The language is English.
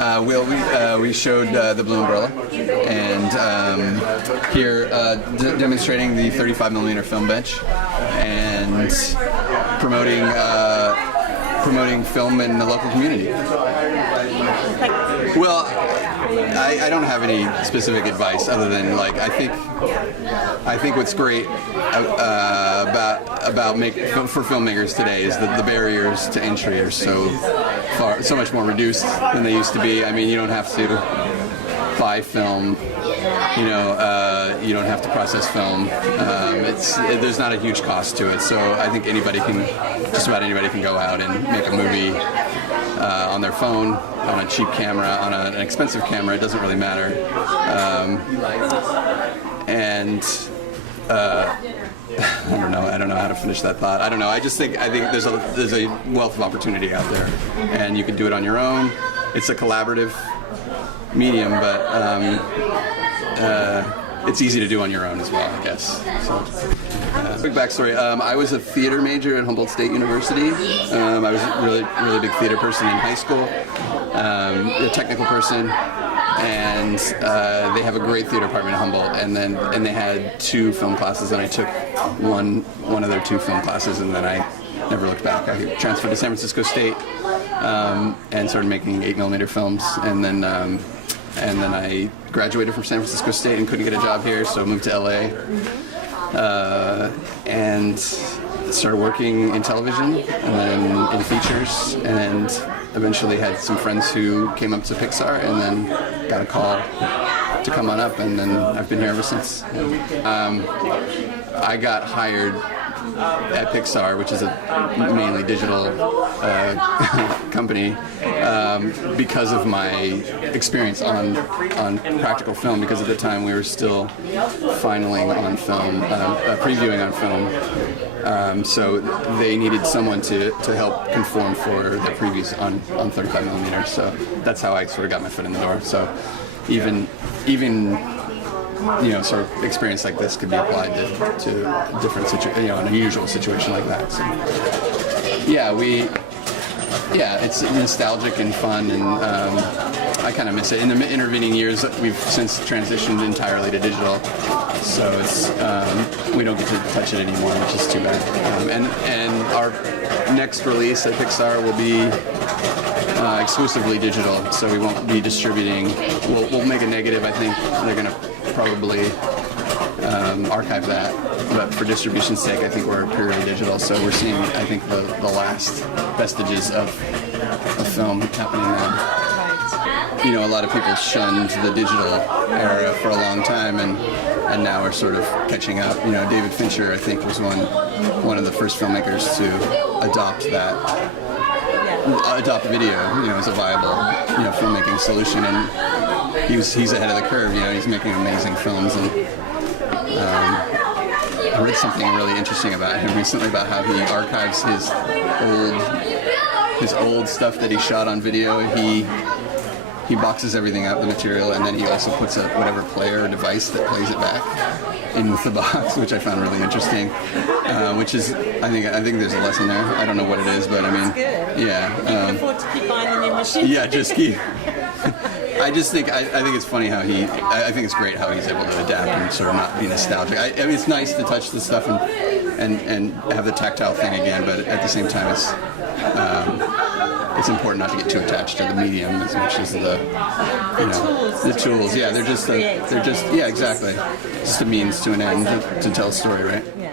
We showed the Blue Umbrella, and here demonstrating the 35mm film bench and promoting film in the local community. Well, I don't have any specific advice other than like I think what's great about for filmmakers today is that the barriers to entry are so much more reduced than they used to be. I mean, you don't have to buy film. You don't have to process film. There's not a huge cost to it, so I think just about anybody can go out and make a movie on their phone, on a cheap camera, on an expensive camera. It doesn't really matter. I don't know how to finish that thought. I don't know. I think there's a wealth of opportunity out there, and you can do it on your own. It's a collaborative medium, but it's easy to do on your own as well, I guess. So, quick backstory. I was a theater major at Humboldt State University. I was a really big theater person in high school, a technical person, and they have a great theater department at Humboldt. And they had 2 film classes, and I took one of their 2 film classes, and then I never looked back. I transferred to San Francisco State and started making 8mm films, and then I graduated from San Francisco State and couldn't get a job here, so I moved to LA and started working in television and then in features, and eventually had some friends who came up to Pixar and then got a call to come on up, and then I've been here ever since. I got hired at Pixar, which is a mainly digital company, because of my experience on practical film, because at the time we were still finaling on film, previewing on film, so they needed someone to help conform for the previews on 35mm, so that's how I sort of got my foot in the door. So even sort of experience like this could be applied to different an unusual situation like that. So, it's nostalgic and fun, and I kind of miss it. In the intervening years, we've since transitioned entirely to digital, so it's we don't get to touch it anymore, which is too bad. And our next release at Pixar will be exclusively digital, so we won't be distributing. We'll make a negative. I think they're going to probably archive that, but for distribution's sake, I think we're purely digital. So we're seeing, I think, the last vestiges of film happening now. A lot of people shunned the digital era for a long time, and now we're sort of catching up. David Fincher, I think, was one of the first filmmakers to adopt video, as a viable, filmmaking solution, and he's ahead of the curve. He's making amazing films, and I read something really interesting about him recently about how he archives his old stuff that he shot on video. He boxes everything out, the material, and then he also puts whatever player or device that plays it back in with the box, which I found really interesting. Which is, I think there's a lesson there. I don't know what it is, but I mean, yeah. You can afford to keep buying the new machine. Yeah, just keep. I think it's funny how I think it's great how he's able to adapt and sort of not be nostalgic. I mean, it's nice to touch this stuff and have the tactile thing again, but at the same time, it's important not to get too attached to the medium as much as the tools. Yeah, they're just exactly, just a means to an end to tell a story, right? Yeah.